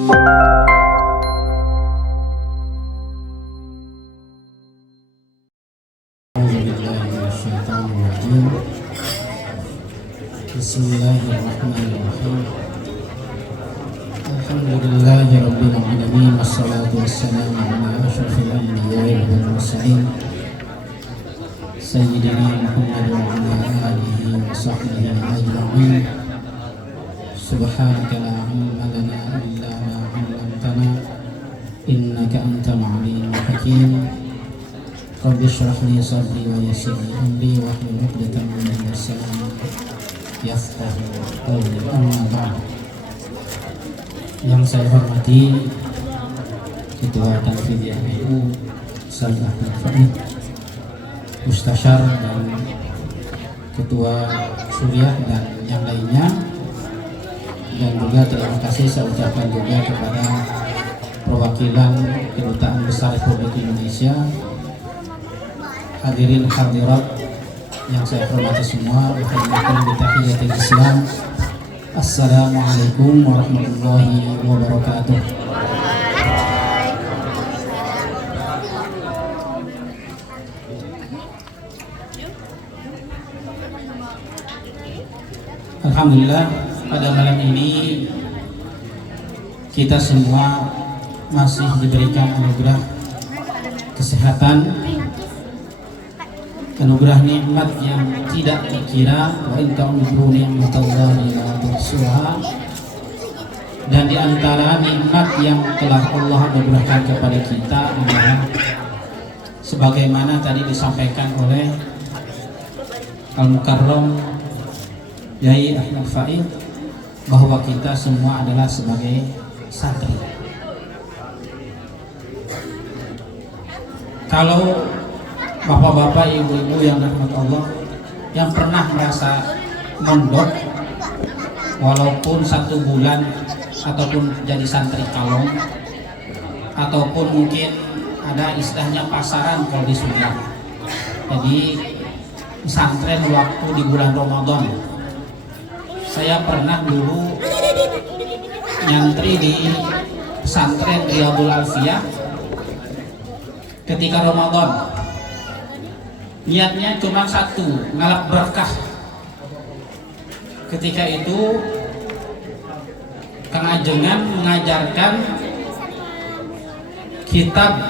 Bismillahirrahmanirrahim. Alhamdulillahirabbil alamin wassalatu wassalamu ala asyrofil anbiya'i wal mursalin sayyidina Muhammad wa ala alihi wa sahbihi ajma'in. Subhanaka la ilma lana illa ma 'allamtana innaka antal alimul hakim. Rabbi shrah li sadri wa yassir li amri wahlul 'uqdatam min lisani yafqahu qawli. Amma ba'd. Yang saya hormati Ketua Tanfidiyah NU Ustaz Ahmad Faiz, Mustasyar dan Ketua Suriah dan yang lainnya, dan juga terima kasih saya ucapkan juga kepada perwakilan Kedutaan Besar Republik Indonesia, hadirin hadirat yang saya hormati semua. Uhayyukum bi tahiyyatil Islam. Assalamualaikum warahmatullahi wabarakatuh. Alhamdulillah, pada malam ini kita semua masih diberikan anugerah kesehatan, anugerah nikmat yang tidak dikira. Wa in ta'udzu ni'matallahi la tuhsuha. Dan di antara nikmat yang telah Allah anugerahkan kepada kita adalah sebagaimana tadi disampaikan oleh Al-Mukarram Yai Ahmad Faiz, bahwa kita semua adalah sebagai santri. Kalau bapak-bapak, ibu-ibu yang rahmat Allah, yang pernah merasa mondok walaupun 1 bulan ataupun jadi santri kalong, ataupun mungkin ada istilahnya pasaran kalau di Sunda, jadi pesantren waktu di bulan Ramadan. Saya pernah dulu nyantri di pesantren Riyadul Alfiyah ketika Ramadan. Niatnya cuma satu, ngalap berkah. Ketika itu Kang Ajengan mengajarkan kitab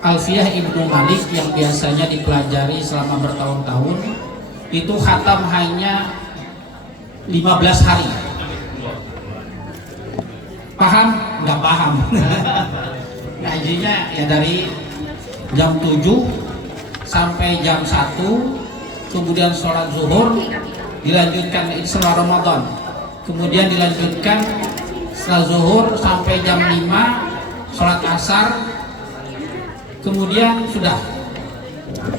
Alfiyah Ibnu Malik yang biasanya dipelajari selama bertahun-tahun. Itu khatam hanya 15 hari. Paham? Nggak paham. Ngajinya ya dari jam 7 sampai jam 1, kemudian sholat zuhur, dilanjutkan setelah Ramadan, kemudian dilanjutkan setelah zuhur sampai jam 5, sholat asar, kemudian sudah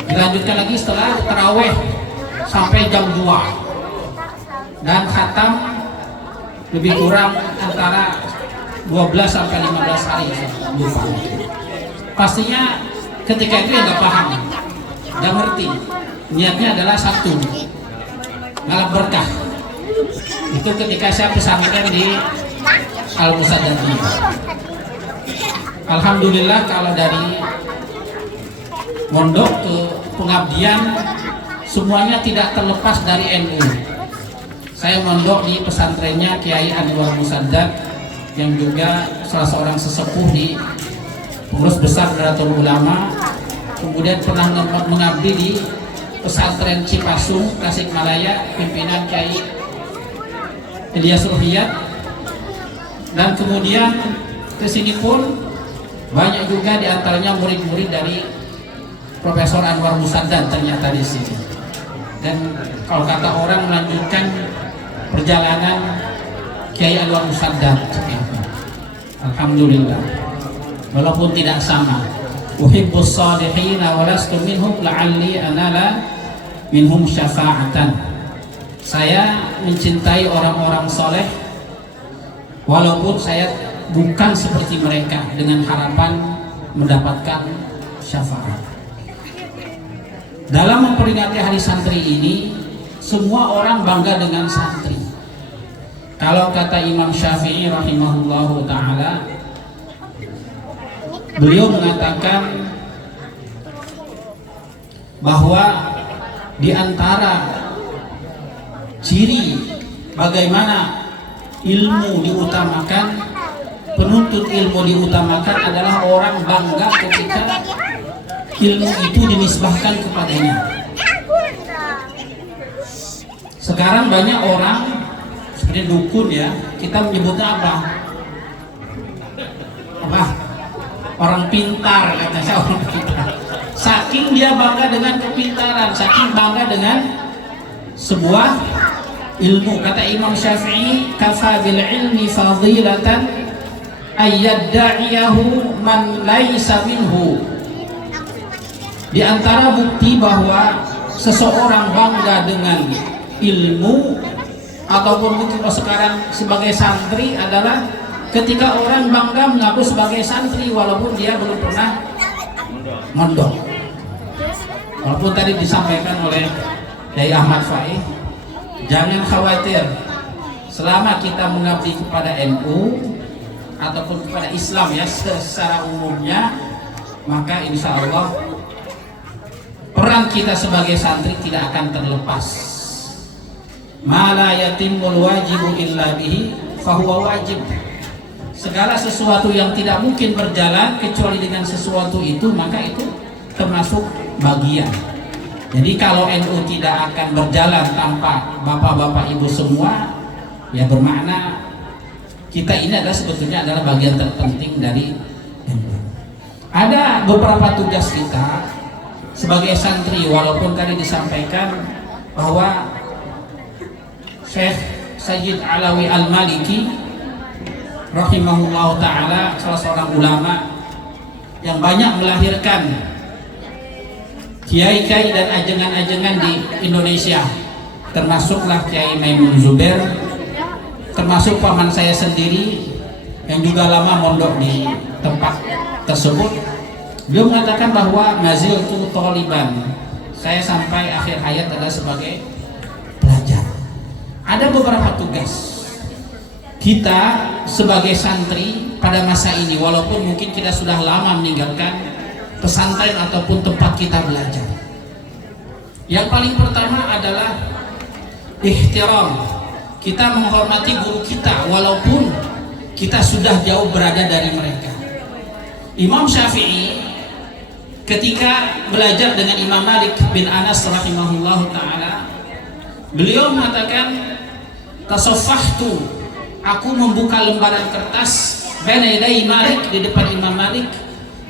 dilanjutkan lagi setelah taraweh sampai jam 2, dan khatam lebih kurang antara 12 sampai 15 hari, lupa. Pastinya ketika itu ya nggak paham, nggak ngerti. Niatnya adalah satu, ngalap berkah. Itu ketika saya pesantren di Al-Musaddaqiyah. Alhamdulillah, kalau dari mondok ke pengabdian semuanya tidak terlepas dari NU. Saya mondok di pesantrennya Kiai Anwar Musaddaq, yang juga salah seorang sesepuh di pengurus besar Nahdlatul Ulama. Kemudian pernah mengabdi di pesantren Cipasung, Tasikmalaya, pimpinan Kiai Ilyas Ruhiyat. Dan kemudian kesini pun banyak juga diantaranya murid-murid dari Profesor Anwar Musaddaq ternyata di sini. Dan kalau kata orang, melanjutkan perjalanan Kiai Anwar Musaddaq. Alhamdulillah, walaupun tidak sama. Uhibbus salihina walastu minhum la'alli anala minhum syafa'atan. Saya mencintai orang-orang soleh walaupun saya bukan seperti mereka, dengan harapan mendapatkan syafaat. Dalam memperingati hari santri ini, semua orang bangga dengan santri. Kalau kata Imam Syafi'i rahimahullahu ta'ala, beliau mengatakan bahwa di antara ciri bagaimana ilmu diutamakan, penuntut ilmu diutamakan adalah orang bangga ketika ilmu itu dinisbahkan kepadanya. Sekarang banyak orang seperti dukun ya, kita menyebutnya apa? Orang pintar, katanya orang pintar. Saking dia bangga dengan kepintaran, saking bangga dengan sebuah ilmu. Kata Imam Syafi'i, kafa bil ilmi fadilatan ayyadda'iyahu man laisa minhu. Di antara bukti bahwa seseorang bangga dengan ilmu ataupun mungkin sekarang sebagai santri adalah ketika orang bangga mengaku sebagai santri walaupun dia belum pernah mondok. Walaupun tadi disampaikan oleh Yai Ahmad Faiz, jangan khawatir, selama kita mengabdi kepada NU ataupun kepada Islam ya secara umumnya, maka insya Allah peran kita sebagai santri tidak akan terlepas. Ma la yatimul wajibu illa bihi fahuwa wajib. Segala sesuatu yang tidak mungkin berjalan kecuali dengan sesuatu itu, maka itu termasuk bagian. Jadi kalau NU tidak akan berjalan tanpa bapak-bapak ibu semua, ya bermakna kita ini adalah sebetulnya adalah bagian terpenting dari NU. Ada beberapa tugas kita sebagai santri, walaupun tadi disampaikan bahwa Syekh Sayyid Alawi Al-Maliki rahimahullah ta'ala salah seorang ulama yang banyak melahirkan kiai-kiai dan ajengan-ajengan di Indonesia, termasuklah Kiai Maimun Zubair, termasuk paman saya sendiri yang juga lama mondok di tempat tersebut. Beliau mengatakan bahwa naziltu thaliban, saya sampai akhir hayat adalah sebagai pelajar. Ada beberapa tugas kita sebagai santri pada masa ini, walaupun mungkin kita sudah lama meninggalkan pesantren ataupun tempat kita belajar. Yang paling pertama adalah ihtiram. Kita menghormati guru kita walaupun kita sudah jauh berada dari mereka. Imam Syafi'i ketika belajar dengan Imam Malik bin Anas rahimahullah ta'ala, beliau mengatakan, tasaffahtu, aku membuka lembaran kertas baina yaday Malik, di depan Imam Malik,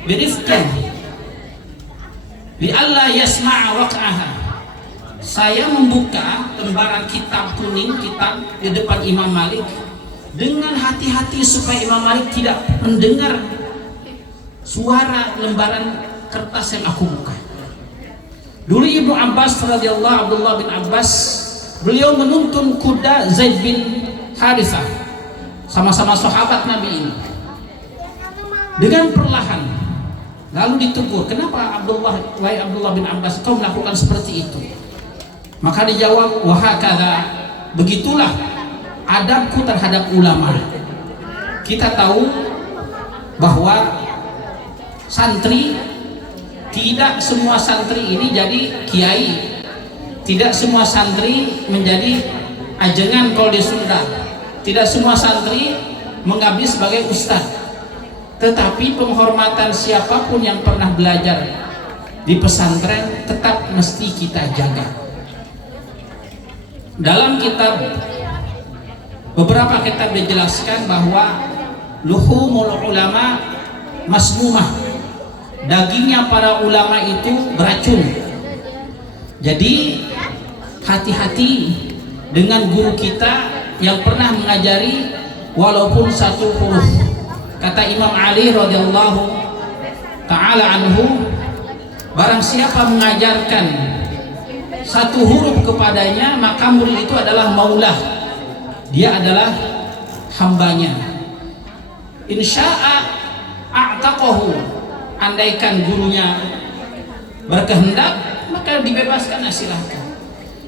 birifqin bi alla yasma'a waq'aha. Saya membuka lembaran kitab kuning, kitab di depan Imam Malik dengan hati-hati supaya Imam Malik tidak mendengar suara lembaran kertas yang aku buka. Dulu Ibnu Abbas radhiyallahu, Abdullah bin Abbas, beliau menuntun kuda Zaid bin Harithah, sama-sama sahabat Nabi ini, dengan perlahan. Lalu ditegur, kenapa wahai Abdullah bin Abbas kau melakukan seperti itu? Maka dijawab, wahakadha, begitulah adabku terhadap ulama. Kita tahu bahwa santri, tidak semua santri ini jadi kiai, tidak semua santri menjadi ajengan kalau di Sunda, tidak semua santri mengabdi sebagai ustadz. Tetapi penghormatan siapapun yang pernah belajar di pesantren tetap mesti kita jaga. Dalam kitab, beberapa kitab dijelaskan bahwa luhumul ulama masmumah, dagingnya para ulama itu beracun. Jadi hati-hati dengan guru kita yang pernah mengajari walaupun satu huruf. Kata Imam Ali radhiyallahu ta'ala anhu, barang siapa mengajarkan satu huruf kepadanya, maka murid itu adalah maulah, dia adalah hambanya. Insya'a a'taqahu, andaikan gurunya berkehendak maka dibebaskan, silahkan.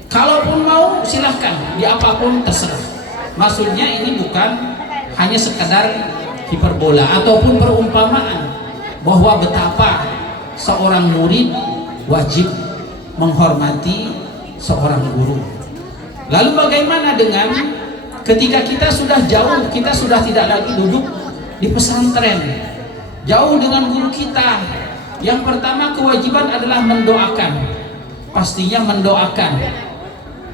Kalaupun mau silahkan, di apapun terserah. Maksudnya ini bukan hanya sekadar hiperbola ataupun perumpamaan bahwa betapa seorang murid wajib menghormati seorang guru. Lalu bagaimana dengan ketika kita sudah jauh, kita sudah tidak lagi duduk di pesantren, jauh dengan guru kita? Yang pertama kewajiban adalah mendoakan. Pastinya mendoakan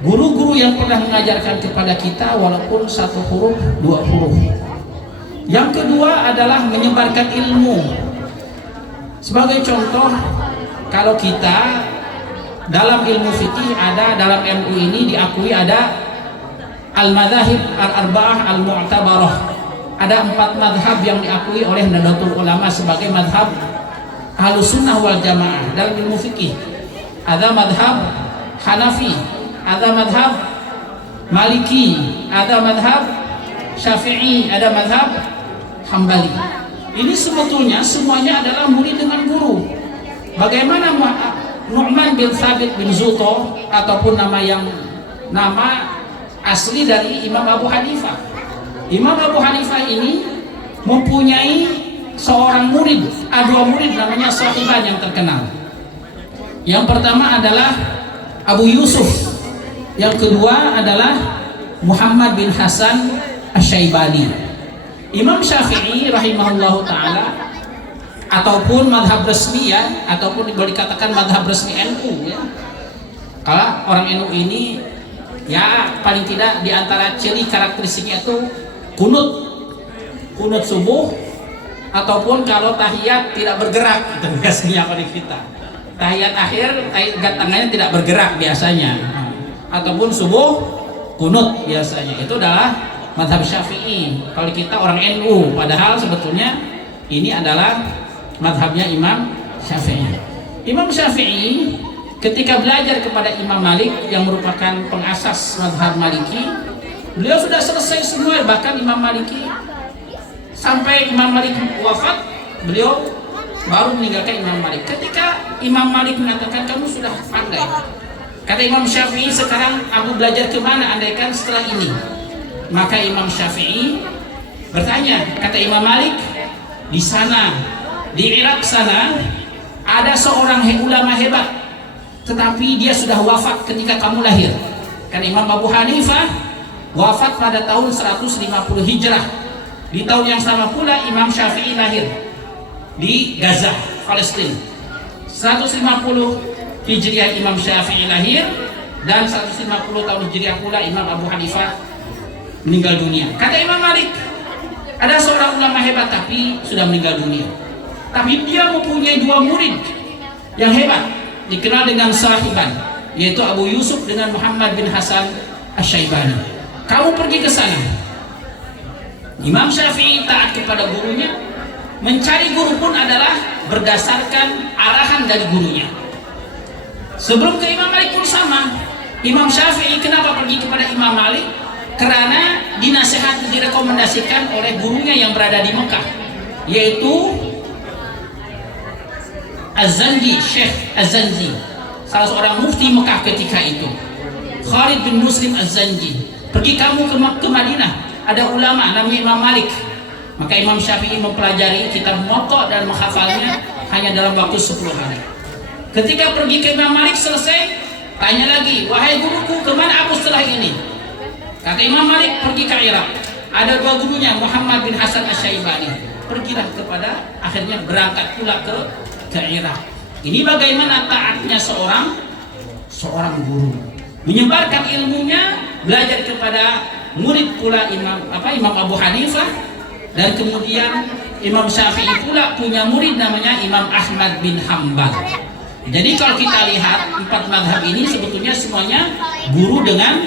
guru-guru yang pernah mengajarkan kepada kita, walaupun satu huruf, dua huruf. Yang kedua adalah menyebarkan ilmu. Sebagai contoh, kalau kita dalam ilmu fikih ada, dalam ilmu ini diakui ada al-madzahib al-arba'ah al-mu'tabarah. Ada 4 madhab yang diakui oleh Nahdlatul Ulama sebagai madhab Ahlus Sunnah wal Jamaah dalam ilmu fikih. Ada madhab Hanafi, ada madhab Maliki, ada madhab Syafi'i, ada madhab Hambali. Ini sebetulnya semuanya adalah murid dengan guru. Bagaimana Nu'man bin Thabit bin Zuto, ataupun nama asli dari Imam Abu Hanifah. Imam Abu Hanifah ini mempunyai seorang murid, dua murid namanya sahiban yang terkenal. Yang pertama adalah Abu Yusuf, yang kedua adalah Muhammad bin Hasan Asy-Syaibani. Imam Syafi'i rahimahullahu ta'ala, ataupun madhab resmi ya, ataupun boleh dikatakan madhab resmi NU ya. Kalau orang NU ini ya paling tidak diantara ciri karakteristiknya itu kunut subuh, ataupun kalau tahiyat tidak bergerak, itu biasanya pada kita. Tahiyat akhir, tahiyat tangannya tidak bergerak biasanya, ataupun subuh kunut biasanya. Itu adalah madhab Syafi'i. Kalau kita orang NU, padahal sebetulnya ini adalah madhabnya Imam Syafi'i. Imam Syafi'i ketika belajar kepada Imam Malik yang merupakan pengasas madhab Maliki, beliau sudah selesai semua. Bahkan Imam Maliki sampai Imam Malik wafat, beliau baru meninggalkan Imam Malik. Ketika Imam Malik mengatakan kamu sudah pandai, kata Imam Syafi'i, sekarang aku belajar kemana andaikan setelah ini? Maka Imam Syafi'i bertanya, kata Imam Malik, di sana, di Irak sana ada seorang ulama hebat, tetapi dia sudah wafat ketika kamu lahir. Kan Imam Abu Hanifah wafat pada tahun 150 Hijrah. Di tahun yang sama pula Imam Syafi'i lahir di Gaza, Palestina. 150 Hijriah Imam Syafi'i lahir, dan 150 tahun Hijriah pula Imam Abu Hanifah meninggal dunia. Kata Imam Malik, ada seorang ulama hebat tapi sudah meninggal dunia, tapi dia mempunyai 2 murid yang hebat, dikenal dengan sahiban, yaitu Abu Yusuf dengan Muhammad bin Hasan Asy-Syaibani. Kamu pergi ke sana. Imam Syafi'i taat kepada gurunya. Mencari guru pun adalah berdasarkan arahan dari gurunya. Sebelum ke Imam Malik pun sama. Imam Syafi'i kenapa pergi kepada Imam Malik? Karena dinasihati, direkomendasikan oleh gurunya yang berada di Mekah, yaitu Az-Zanji, Syekh Az-Zanji, salah seorang mufti Mekah ketika itu, Khalid bin Muslim Az-Zanji. Pergi kamu ke Madinah, ada ulama namanya Imam Malik. Maka Imam Syafi'i mempelajari kitab Muwatta dan menghafalnya hanya dalam waktu 10 hari. Ketika pergi ke Imam Malik selesai, tanya lagi, wahai guruku, kemana aku setelah ini? Kata Imam Malik, pergi ke Irak. Ada 2 gurunya, Muhammad bin Hasan Asy-Syaibani. Pergilah kepada, akhirnya berangkat pula ke Irak. Ini bagaimana taatnya seorang guru, menyebarkan ilmunya, belajar kepada murid pula Imam Abu Hanifah, dan kemudian Imam Syafi'i pula punya murid namanya Imam Ahmad bin Hambal. Jadi kalau kita lihat 4 madhab ini sebetulnya semuanya guru dengan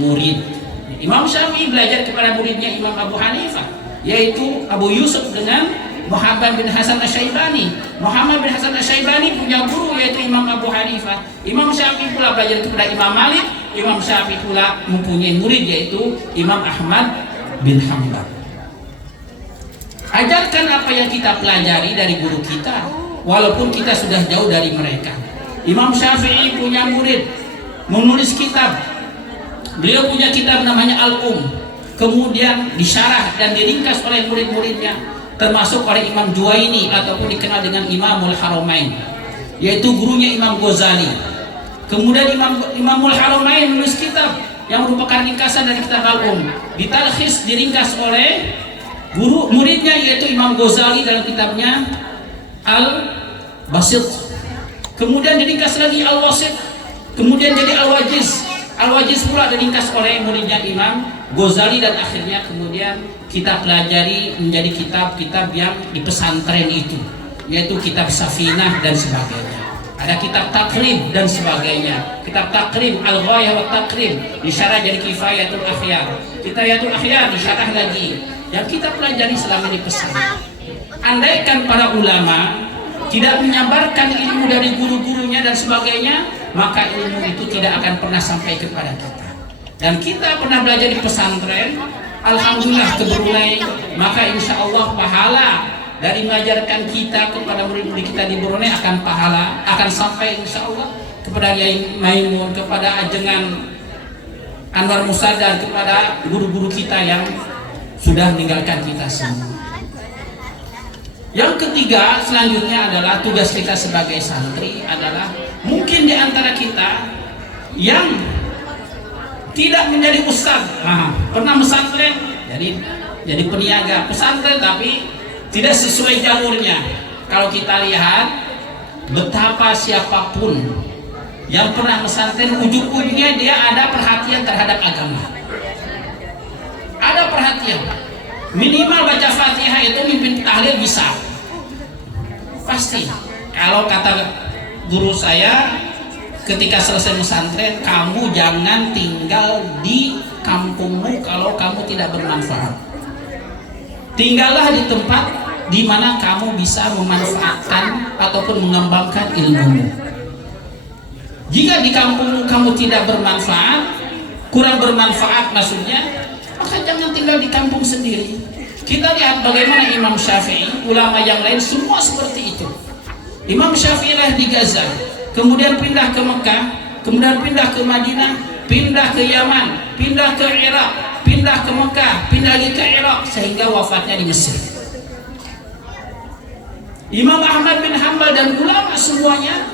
murid. Imam Syafi'i belajar kepada muridnya Imam Abu Hanifah, yaitu Abu Yusuf dengan Muhammad bin Hasan Asy-Syaibani. Muhammad bin Hasan Asy-Syaibani punya guru yaitu Imam Abu Hanifah. Imam Syafi'i pula belajar kepada Imam Malik. Imam Syafi'i pula mempunyai murid yaitu Imam Ahmad bin Hambal. Ajarkan apa yang kita pelajari dari guru kita, walaupun kita sudah jauh dari mereka. Imam Syafi'i punya murid menulis kitab Beliau punya kitab namanya kemudian disyarah dan diringkas oleh murid-muridnya, termasuk oleh Imam Juwaini ataupun dikenal dengan Imamul Haramain, yaitu gurunya Imam Ghazali. Kemudian Imamul Haramain menulis kitab yang merupakan ringkasan dari kitab ditalkhis, diringkas oleh guru muridnya yaitu Imam Ghazali dalam kitabnya Al-Basit. Kemudian diringkas lagi Al-Wasit, kemudian jadi Al-Wajiz pula diringkas oleh muridnya Imam Ghazali, dan akhirnya kemudian kita pelajari menjadi kitab-kitab yang di pesantren itu, yaitu kitab Safinah dan sebagainya. Ada kitab Takrib dan sebagainya. Kitab Takrib Al-Ghayah wa Takrib disyarah jadi Kifayatul Akhyar. Kifayatul Akhyar disyarah lagi. Yang kita pelajari selama di pesantren. Andaikan para ulama tidak menyabarkan ilmu dari guru-gurunya dan sebagainya, maka ilmu itu tidak akan pernah sampai kepada kita. Dan kita pernah belajar di pesantren, alhamdulillah ke Brunei, maka insya Allah pahala dari mengajarkan kita kepada murid-murid kita di Brunei akan sampai insya Allah kepada Yai Maimun, kepada Ajengan Anwar Musadar, kepada guru-guru kita yang sudah meninggalkan kita semua. Yang ketiga selanjutnya adalah tugas kita sebagai santri adalah mungkin di antara kita yang tidak menjadi ustaz, pernah pesantren jadi peniaga pesantren tapi tidak sesuai jalurnya. Kalau kita lihat betapa siapapun yang pernah pesantren, ujung-ujungnya dia ada perhatian terhadap agama, ada perhatian. Minimal baca Fatihah itu mimpin tahlil bisa, pasti. Kalau kata guru saya ketika selesai pesantren, kamu jangan tinggal di kampungmu kalau kamu tidak bermanfaat. Tinggallah di tempat di mana kamu bisa memanfaatkan ataupun mengembangkan ilmumu. Jika di kampungmu kamu tidak bermanfaat, kurang bermanfaat maksudnya, maka jangan tinggal di kampung sendiri. Kita lihat bagaimana Imam Syafi'i, ulama yang lain semua seperti itu. Imam Syafi'i lah di Gaza, kemudian pindah ke Mekah, kemudian pindah ke Madinah, pindah ke Yaman, pindah ke Irak, pindah ke Mekah, pindah lagi ke Irak, sehingga wafatnya di Mesir. Imam Ahmad bin Hanbal dan ulama semuanya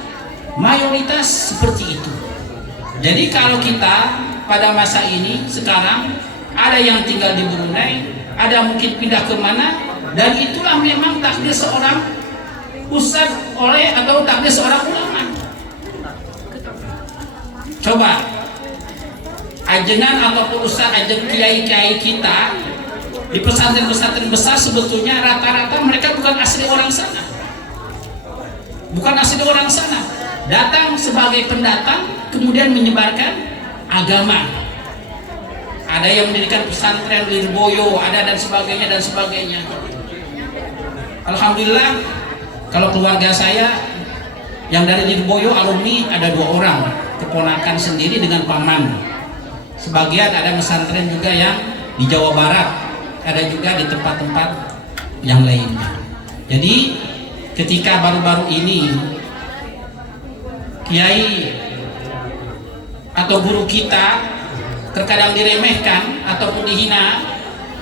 mayoritas seperti itu. Jadi kalau kita pada masa ini sekarang ada yang tinggal di Brunei, ada mungkin pindah ke mana, dan itulah memang takdir seorang ustaz atau takdir seorang ulama. Coba ajengan ataupun ustaz kiai-kiai kita di pesantren-pesantren besar sebetulnya rata-rata mereka bukan asli orang sana, datang sebagai pendatang kemudian menyebarkan agama. Ada yang mendirikan pesantren Lirboyo, ada dan sebagainya. Alhamdulillah kalau keluarga saya yang dari Lirboyo alumni ada 2 orang, keponakan sendiri dengan paman. Sebagian ada pesantren juga yang di Jawa Barat, ada juga di tempat-tempat yang lainnya. Jadi ketika baru-baru ini kiai atau guru kita terkadang diremehkan ataupun dihina,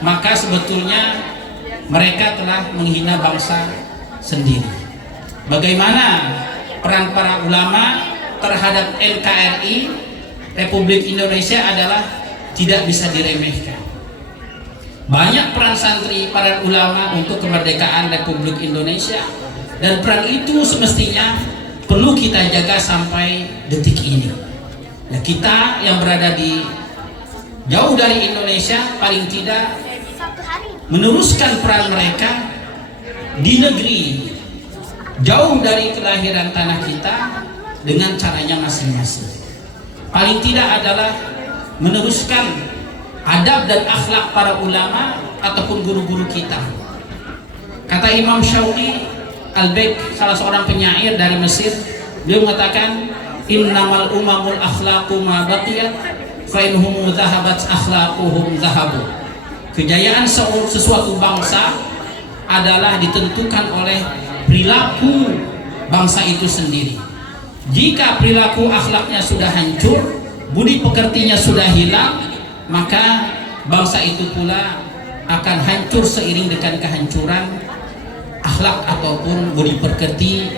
maka sebetulnya mereka telah menghina bangsa sendiri. Bagaimana peran para ulama terhadap NKRI Republik Indonesia adalah tidak bisa diremehkan. Banyak peran santri para ulama untuk kemerdekaan Republik Indonesia, dan peran itu semestinya perlu kita jaga sampai detik ini. Nah, kita yang berada di jauh dari Indonesia paling tidak meneruskan peran mereka di negeri jauh dari kelahiran tanah kita dengan caranya masing-masing. Paling tidak adalah meneruskan adab dan akhlak para ulama ataupun guru-guru kita. Kata Imam Syauqi Al-Baik, salah seorang penyair dari Mesir, dia mengatakan innamal umamul akhlaqu ma baqiyat fa inhum dhahabat akhlaquhum dhahabu. Kejayaan sesuatu bangsa adalah ditentukan oleh perilaku bangsa itu sendiri. Jika perilaku akhlaknya sudah hancur, budi pekertinya sudah hilang, maka bangsa itu pula akan hancur seiring dengan kehancuran akhlak ataupun budi pekerti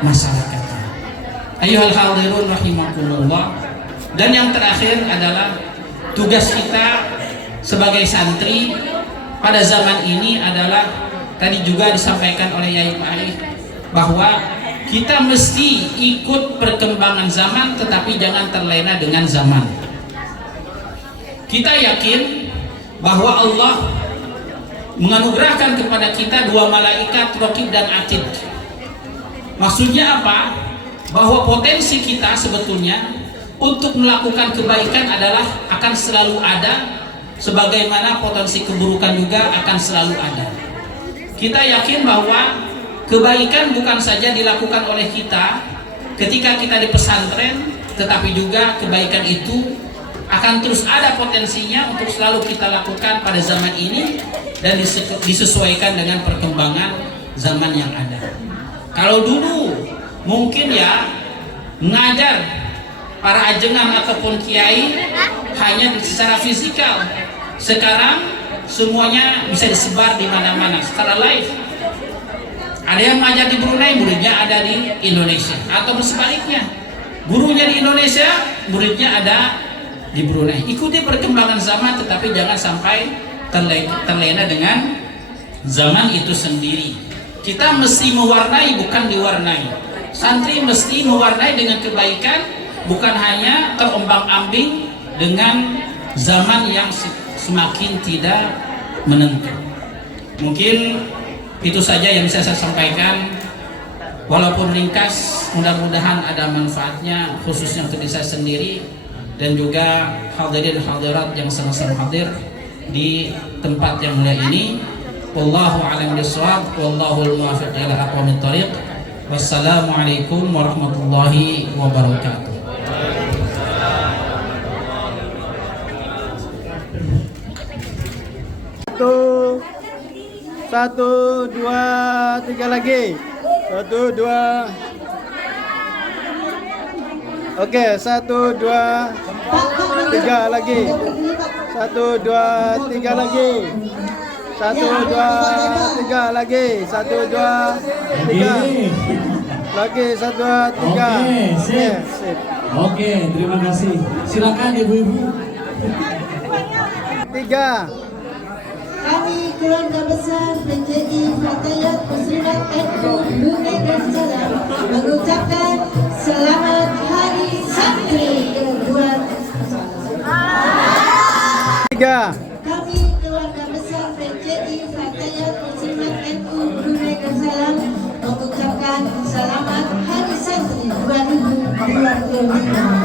masyarakatnya. Ayyuhal hadirun rahimakumullah. Dan yang terakhir adalah tugas kita sebagai santri pada zaman ini adalah tadi juga disampaikan oleh Yai Pak bahwa kita mesti ikut perkembangan zaman, tetapi jangan terlena dengan zaman. Kita yakin bahwa Allah menganugerahkan kepada kita dua malaikat Raqib dan Atid. Maksudnya apa? Bahwa potensi kita sebetulnya untuk melakukan kebaikan adalah akan selalu ada, sebagaimana potensi keburukan juga akan selalu ada. Kita yakin bahwa kebaikan bukan saja dilakukan oleh kita ketika kita di pesantren, tetapi juga kebaikan itu akan terus ada potensinya untuk selalu kita lakukan pada zaman ini dan disesuaikan dengan perkembangan zaman yang ada. Kalau dulu mungkin ya mengajar para ajengan ataupun kiai hanya secara fisikal, sekarang semuanya bisa disebar di mana-mana secara live. Ada yang mengajar di Brunei, muridnya ada di Indonesia, atau sebaliknya, gurunya di Indonesia, muridnya ada di Brunei. Ikuti perkembangan zaman, tetapi jangan sampai terlena dengan zaman itu sendiri. Kita mesti mewarnai, bukan diwarnai. Santri mesti mewarnai dengan kebaikan, bukan hanya terombang-ambing dengan zaman yang semakin tidak menentu. Mungkin itu saja yang bisa saya sampaikan. Walaupun ringkas, mudah-mudahan ada manfaatnya, khususnya untuk saya sendiri dan juga hadirin hadirat yang sama-sama hadir di tempat yang mulia ini. Wallahu a'lam bishawab, wallahu al-muwaffiq ila aqwamit thoriq. Wassalamualaikum warahmatullahi wabarakatuh. Satu, dua, tiga lagi. Satu, dua. Oke, satu, dua, tiga lagi. Satu, dua, tiga lagi. Satu, dua, tiga lagi. Satu, dua, tiga. Lagi, satu, dua, tiga. Oke, sip. Sip. Oke, terima kasih. Silakan ibu-ibu. Tiga. Kami keluarga besar PJI Fatayat Muslimat NU Brunei Darussalam mengucapkan selamat Hari Santri Tiga. Kami keluarga besar PJI Fatayat Muslimat NU Brunei Darussalam mengucapkan selamat Hari Santri 2025.